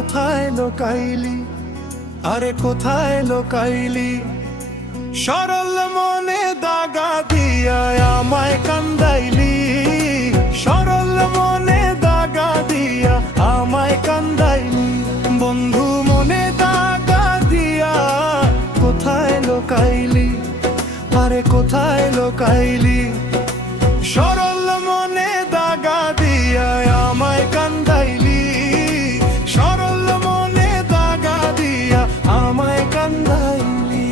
কোথায় লোকাইলি, আরে কোথায় লোকাইলি? সরল মনে দাগা দিয়া আমায় কান্দাইলি, সরল মনে দাগা দিয়া আমায় কান্দাইলি। বন্ধু মনে দাগা দিয়া কোথায় লোকাইলি, আরে কোথায় লোকাইলি? সরল মনে দাগা দিয়া আমায় কান্দাইলি, সরল মনে দাগা দিয়া আমায় কান্দাইলি।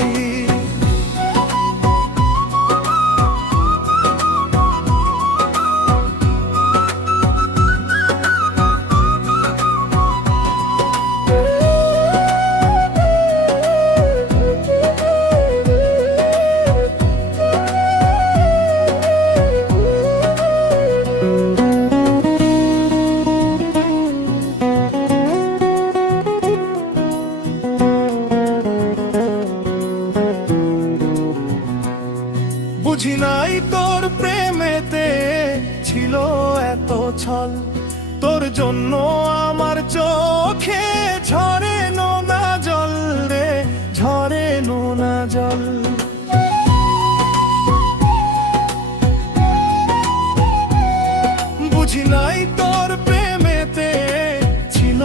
বুঝি নাই তোর প্রেমেতে ছিল এত ছল, তোর জন্য আমার চোখে ঝরে নোনা জল রে, ঝরে নোনা জল। বুঝি নাই তোর প্রেমেতে ছিল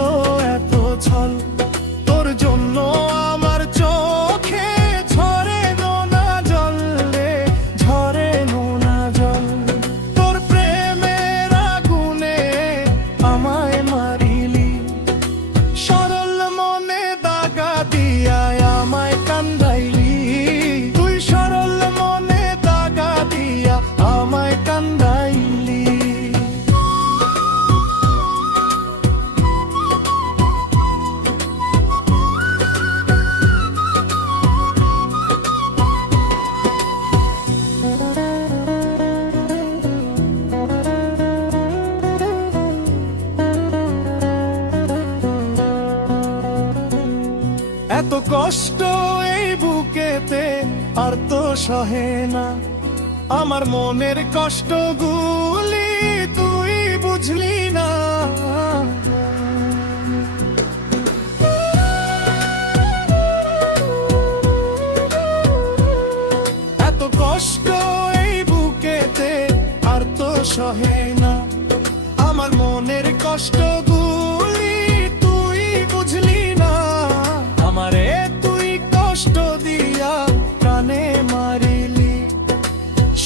এত ছল, তোর জন্য আমার চোখে ঝরে নোনা জল রে, ঝরে নোনা জল। তোর প্রেমের আগুনে আমায় মারিলি, সরল মনে দাগা দিয়া আমায় কান্দাইলি। তুই সরল মনে দাগা দিয়া আমায় কান্দাইলি। এত কষ্ট এই বুকেতে আর তো সহে না, আমার মনের কষ্ট গুলি তুই বুঝলি না। এত কষ্ট এই বুকেতে আর তো সহে না, আমার মনের কষ্ট গুলি তুই বুঝলি না। আমারে তুই কষ্ট দিয়া প্রাণে মারিলি,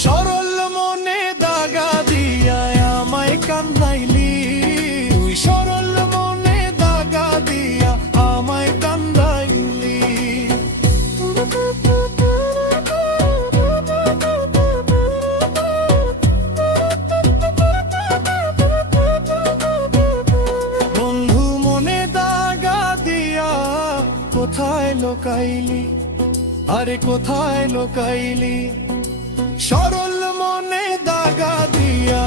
সরল মনে দাগা দিয়া আমায় কান্দাইলি। তুই সরল মনে দাগা দিয়া আমায় কান্দাইলি। বন্ধু মনে দাগা দিয়া কোথায় লোকাইলি, আরে কোথায় লোকাইলি? সরল মনে দাগা দিয়া